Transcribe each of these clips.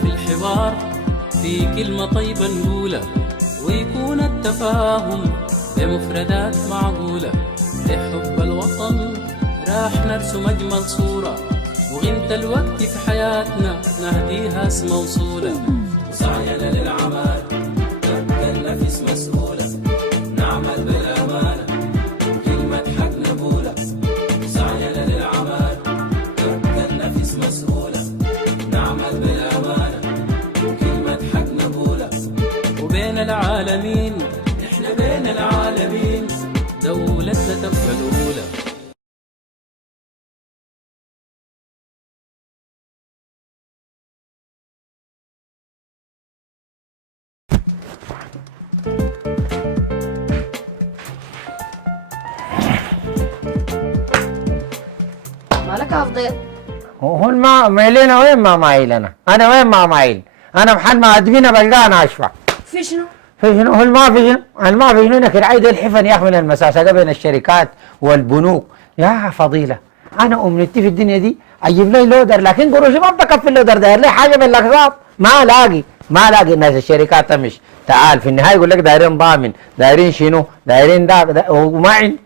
في الحوار في كلمة طيبة نقولها، ويكون التفاهم بمفردات معقولة. لحب الوطن راح نرسم أجمل صورة، وغنت الوقت في حياتنا نهديها اسم موصولة. وسعينا للعمل تبقى النفس مسؤولة، نعمل بالأمانة وكلمة حق نقولها. سعينا للعمل تبقى النفس مسؤولة، نعمل بالأمانة وكلمة حق نقولها. وبين العالمين احنا بين العالمين دولتنا تبقى الأولى. مالك يا فضيل؟ هو الماء مايلنا وين ما مايل انا وين ما مايل انا محل ما ادمينا بلقانا اشفع. في شنو؟ في شنو؟ هو الماء في شنو؟ الماء في شنو؟ لكن عيد الحفن يحمل المساسقه بين الشركات والبنوك. يا فضيله انا امنيتي في الدنيا دي اجيب لي لودر، لكن قروشي ما بتكفي اللودر، داير لي حاجه بالاقساط ما لاقي الناس الشركات تمش تعال في النهايه يقول لك دايرين ضامن، دايرين شنو؟ دايرين ده وما عندي.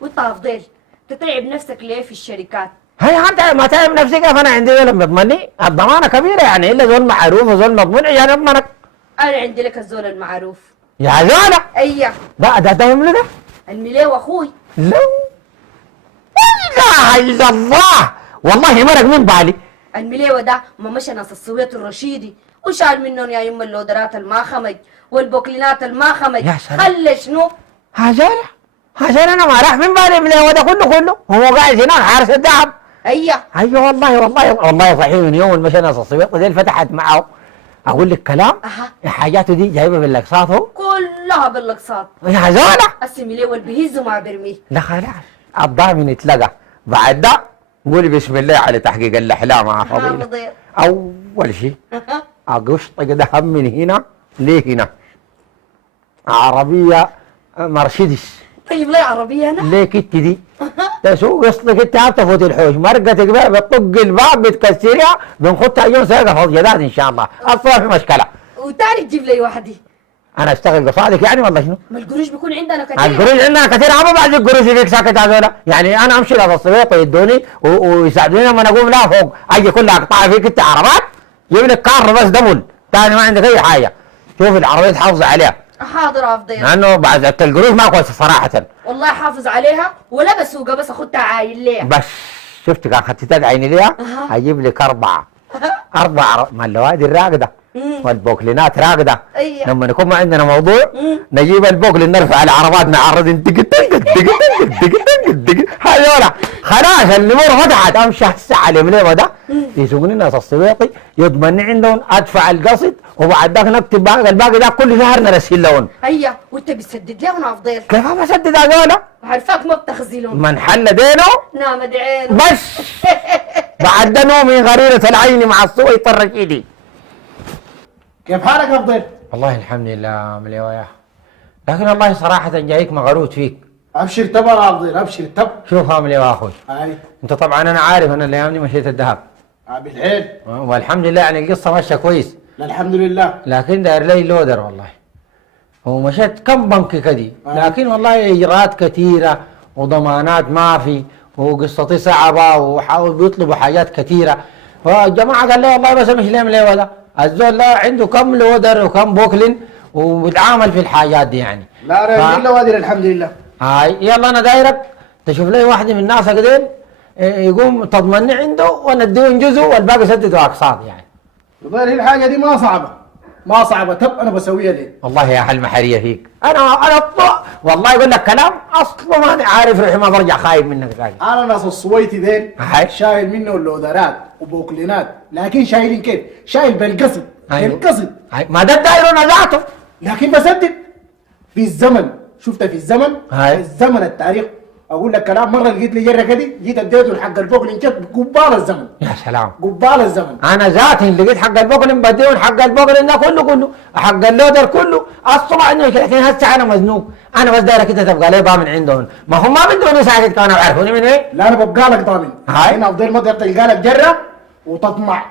وانت يا فضيل تتعب نفسك ليه في الشركات؟ هي انت ما تعب نفسك كيف انا عندي ولا مضمني؟ الضمانه كبيره يعني الا زول معروف وزول مضمون عشان اضمنك. انا عندي لك الزول المعروف. يا زوله ايوه ده يملي ده؟ المليو اخوي. لا اله الا الله والله مرق من بالي. المليو ده ما مشى ناس السويط الرشيدي وشال منهم يا يم اللودرات الماخمج والبوكلينات الماخمج. يا سلام. خلى شنو؟ هزال انا ما راح من بالي المليو ده كله هو قاعد هناك حارس الذهب. ايوه والله صحيح من يوم ما مشى ناس السويط دي فتحت معه اقول لك كلام. حاجاته دي جايبه بالاقساط هو كلها بالاقساط. يا زوله المليو اللي بيهز وما بيرميه. لا خلاص الضامن اتلقى بعد ده قولي بسم الله على تحقيق الاحلام يا فضيله. اول شيء اقشط كده هم من هنا لهنا عربيه مرسيدس. طيب ليه عربيه انا؟ ليك انت دي تسوق قسطك انت تفوت الحوش مرقتك بقى بتطق الباب بتكسرها بنخدها يوم ساقه فضيادات ان شاء الله اصلا في مشكله. وتاني تجيب لي وحدي. انا اشتغل قصادك يعني والله شنو؟ ما القروش بيكون عندنا كثير. القروش عندنا كثير اما بعد القروش فيك ساكت هذول يعني انا امشي لابو الصبيط يدوني ويساعدوني لما اقوم لا فوق اجي كلها اقطع فيك انت عربات جيب لك كار بس دبل ثاني ما عندك اي حاجه. شوف العربيه تحافظ عليها. حاضر يا فضيل. لانه بعد القروش ما كويس صراحه. والله حافظ عليها ولا بسوقها بس اخدها عاين ليها. بس شفت كان خدتها عيني ليها اجيب لك اربعه ما اللوادي الراقده والبوكلينات راقده. أيه. لما يكون ما عندنا موضوع نجيب البوكلين نرفع العربات نعرض هذولا خلاص الامور فتحت. امشي الساعه المليوه ده يسوقني ناس السويطي يضمني عندهم ادفع القسط وبعد ذاك نكتب الباقي ده كل شهر نرسل لهم. هيا وانت بتسدد لهم يا فضيل؟ كيف بسدد هذولا؟ عارفاك ما بتخزلهم. من حل دينه نامد عينه بس بعد ده نومي غريرة العين مع السويط الرشيدي. كيف حالك يا فضيل؟ والله الحمد لله مليوه يا لكن والله صراحة جايك مغروت فيك. ابشر تبا يا فضيل ابشر تب. شوف يا مليوه اخوي هاي انت طبعا انا عارف انا الايام دي مشيت الذهب بالحيل والحمد لله يعني القصة ماشية كويس. لا الحمد لله. لكن داير لي لودر والله ومشيت كم بنك كدي لكن والله اجراءات كثيرة وضمانات ما في وقصتي صعبة وحاول بيطلبوا حاجات كثيرة. فالجماعة قال لي والله بس مش ليه مليوه ده الزول لا عنده كم لودر وكم بوكلين وبيتعامل في الحاجات دي يعني. لا الا وادي الحمد لله. هاي يلا انا دايرك تشوف لي واحدة من الناس كده يقوم تضمني عنده وانا اديه جزء والباقي سدده اقساط يعني. والله الحاجة دي ما صعبة تب انا بسويها ليه. والله يا حل محرية فيك انا والله يقول لك كلام اصلا ما انا عارف روحي ما برجع خايف منك ثاني. انا ناس الصويتي دين شايل منه اللودرات وبوكلينات لكن شايلين كيف؟ شايل بالقصد. أيوه. بالقصد ما ده الدايرون ذاته لكن بسدد في الزمن. شفت في الزمن الزمن التاريخ اقول لك كلام. مره لقيت لي جره كده جيت اديته حق البوكلين كده قبال الزمن. يا سلام قبال الزمن. انا ذاتي لقيت حق البوكلين بديهم حق البوكلين ده كله حق اللودر كله الصبح انه لكن هسه انا مزنوق انا بس دايره كده تبقى لي ضامن عندهم ما هم ما بدوني ساكت كانوا يعرفوني من ايه. لا انا ببقى لك ضامن. هنا افضل ما تلقى لك جره وتطمع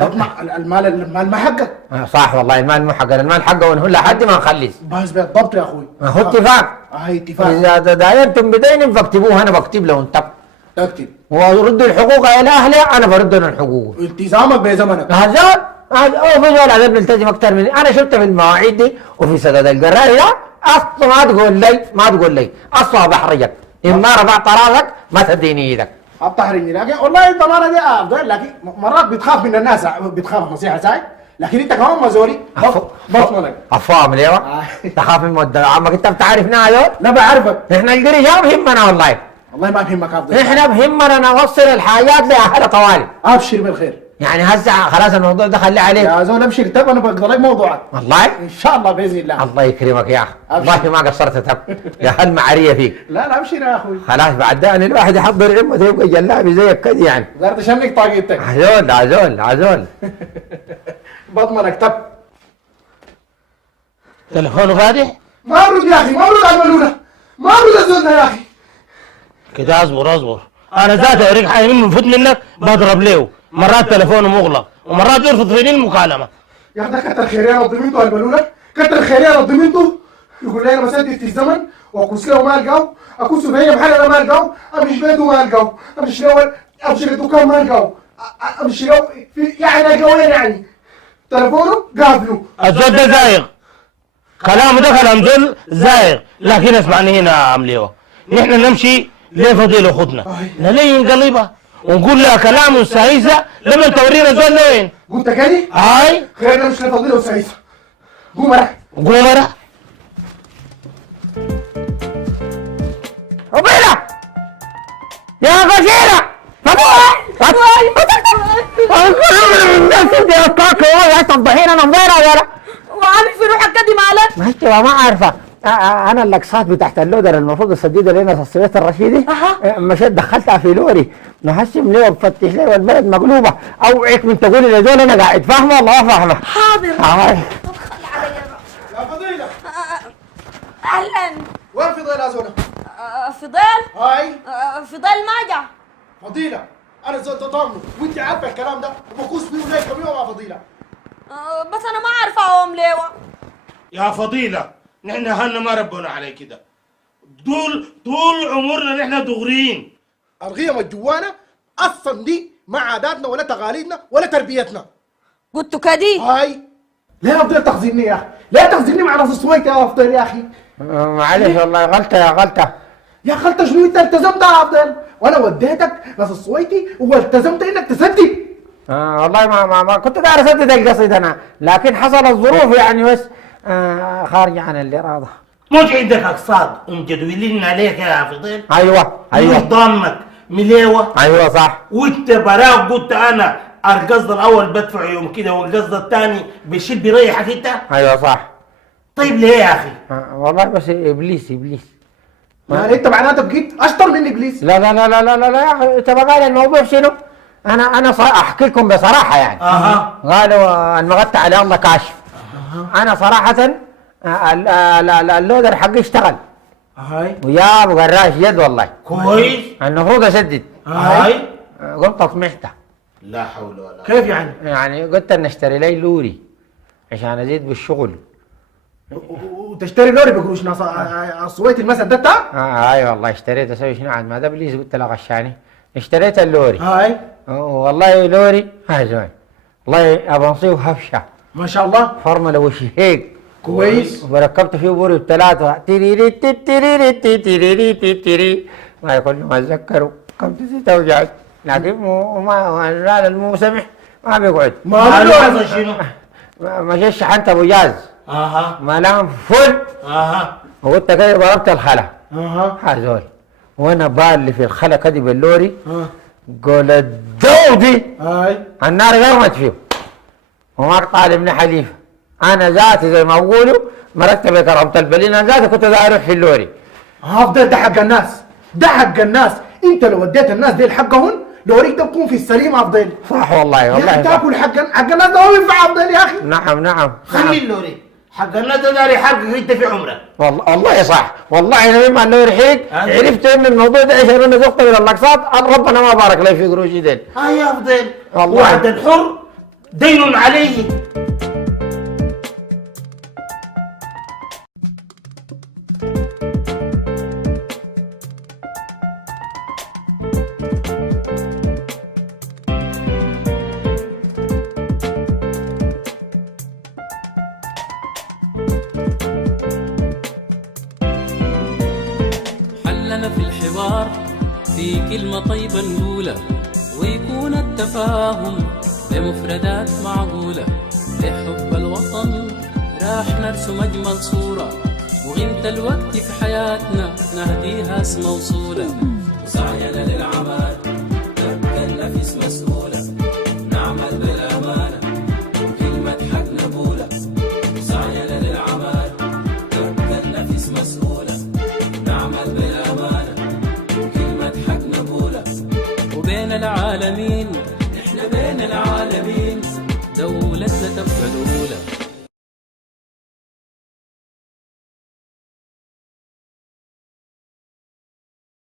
المال ما حقك. صح والله، المال مو حقنا، المال حقه ونهو لحد ما نخلص. بس بالضبط يا اخوي. هو اتفاق. هاي اتفاق. اذا داينتم بدين فاكتبوه، انا بكتب له انت. اكتب. وردوا الحقوق الى اهلها، انا برد لهم الحقوق. التزامك بزمنك. هذا في زول عذاب بيلتزم اكثر مني، انا شفت في المواعيد دي وفي سداد القرايه اصلا ما تقول لي اصلا بحرجك، اما رفعت راسك ما تديني ايدك. الطهرني لكن والله الضمانه دي افضل، لكن مرات بتخاف من الناس، بتخاف نصيحه ساي، لكن انت كمان مزوري بطمنك. افهم ليه؟ تخاف من مودة عمك، انت بتعرفنا هذول؟ لا بعرفك. احنا القريش بهمنا والله. والله ما بهمك افضل. احنا بهمنا نوصل الحاجات لاهلها طوالي. ابشر بالخير. يعني هسه خلاص الموضوع ده خليه عليك. يا زول ابشر تب، انا بقضي لك موضوعك. والله؟ ان شاء الله باذن الله. الله يكرمك يا اخي، والله ما قصرت تب. يا هالمعريه فيك. لا ابشر يا اخوي. خلاص بعد ده الواحد يحضر عمته يبقى جلابي زيك كده يعني. قدرت اشنك طاقيتك. عزول بطمنك تب. تلفونه فاتح؟ ما برد يا اخي، ما برد على الملولة، ما برد الزول يا اخي. كده اصبر انا ذاتي اوريك حاجه من فوت منك بضرب له، مرات تليفونه مغلق ومرات يرفض فيني المكالمه. يا اخي ده كتر خير يا رب ضمنته الملولة، كتر خير يا رب ضمنته. يقول لي انا بسدد في الزمن واكوس له ما القاه، اكوس في اي محل انا ما القاه، امشي بيته ما القاه، امشي له ابشر الدكان ما القاه، امشي له يعني القاه وين يعني؟ تليفونه قافله. الزول ده زايغ، كلامه ده كلام زول زايغ، لكن اسمعني هنا يا عمليوه، نحن نمشي لفضيل اخوتنا نلين قلبها ونقول لها كلام سايسه لما تورينا زول وين. قلت كده؟ هاي خير نمشي لفضيله وسايسه. قوم راح. فضيلة يا فضيلة يا تفضحين انا مضيرة ولا وعامل في روحك كده مالك؟ ما انت ما عارفة. انا اللقصات بتاعت اللودر المفروض السديده لنا في السويس الرشيدي مشيت دخلتها في لوري نهشم ليه وبفتش ليه والبلد مقلوبه، اوعك من تقولي لدول انا قاعد فاهمه والله ما فاهمه. حاضر. هاي يا فضيلة. اهلا. وين فضيلة يا زولا؟ فضيل؟ هاي. فضيل ما جا. فضيلة انا زول ضامنه وانت عارفه الكلام ده ومكوس فيه ليه كم يوم يا فضيلة. بس انا ما عارفه اقوم ليه. يا فضيلة نحن اهلنا ما ربونا على كده، طول عمرنا نحن دغريين. الغيمة الجوانة اصلا دي ما عاداتنا ولا تقاليدنا ولا تربيتنا. قلت كدي. هاي. ليه افضل تخزيني يا اخي؟ ليه تخزيني مع ناس السويت يا افضل يا اخي؟ معلش والله غلطه يا غلطه. يا غلطه شنو انت التزمت يا افضل؟ وانا وديتك ناس السويتي والتزمت انك تسدد. والله ما كنت داير اسدد القصيد انا، لكن حصل الظروف يعني بس خارج عن الاراده. مش عندك اقساط ومجدولين عليك يا فضيل؟ ايوه ضامك مليوه. ايوه صح. وانت براك قلت انا القصد الاول بدفع يوم كده والقصد الثاني بيشيل بيريحك انت؟ ايوه صح. طيب ليه يا اخي؟ والله بس ابليس يعني انت معناته بقيت اشطر من ابليس. لا يا اخي انت بقى الموضوع شنو؟ انا احكي لكم بصراحه يعني. قالوا انمغطى على الله كاشف. انا صراحه اللودر حقي اشتغل. هاي. ويا ابو قراش يد والله. كويس. المفروض اسدد. هاي. قمت طمحته. لا حول ولا قوة. كيف يعني؟ يعني قلت ان اشتري لي لوري عشان ازيد بالشغل. وتشتري لوري بقروش ناس السويت المسد ده بتاع؟ اي والله اشتريت اسوي شنو عاد ما ده ابليس قلت له غشاني. اشتريت اللوري. هاي. والله لوري هاي زين. والله ابى نصيب هفشه. ما شاء الله. فرمله وش هيك. كويس. وركبت فيه بوري الثلاثه تيريري تيريري تيريري تيري ما كل ما اتذكره كم تزيد وجعت، لكن ما الرجال مو سمح ما بيقعد. ما شنو؟ مشيت شحنت ابو جاز. ما لام فل. وقلت كده ضربت الخلا. هذول وانا بالي في الخلا كده باللوري. قول الدودي. هاي. النار قرمت فيه وما طالب من حليفه. انا ذاتي زي ما بقولوا مرتبه كرمت البليل، انا ذاتي كنت اروح في اللوري. افضل ده حق الناس، ده حق الناس، انت لو وديت الناس دي حقهم لوريك ده بكون في السليم افضل. صح والله يا اخي تاكل حق الناس ده هو ينفع افضل يا اخي. نعم خلي اللوري حق الناس ده داري حقك انت في عمرك. والله صح، والله انا لما اللوري حيك عرفت ان الموضوع ده عشان انا ذقت من اللقصات ربنا ما بارك لي في قروشي ديل. يا افضل والله وعد الحر دين عليه. حلنا في الحوار في كلمة طيبة نقولها، ويكون التفاهم بمفردات معقولة. لحب الوطن راح نرسم أجمل صورة، وقيمة الوقت في حياتنا نهديها اسم موصولة. وسعينا للعمل تبقى النفس مسؤولة، نعمل بالأمانة وكلمة حق نقولها. وسعينا للعمل تبقى النفس مسؤولة، نعمل بالأمانة وكلمة حق نقولها. وبين العالمين نحن بين العالمين دولتنا تبقى الأولى.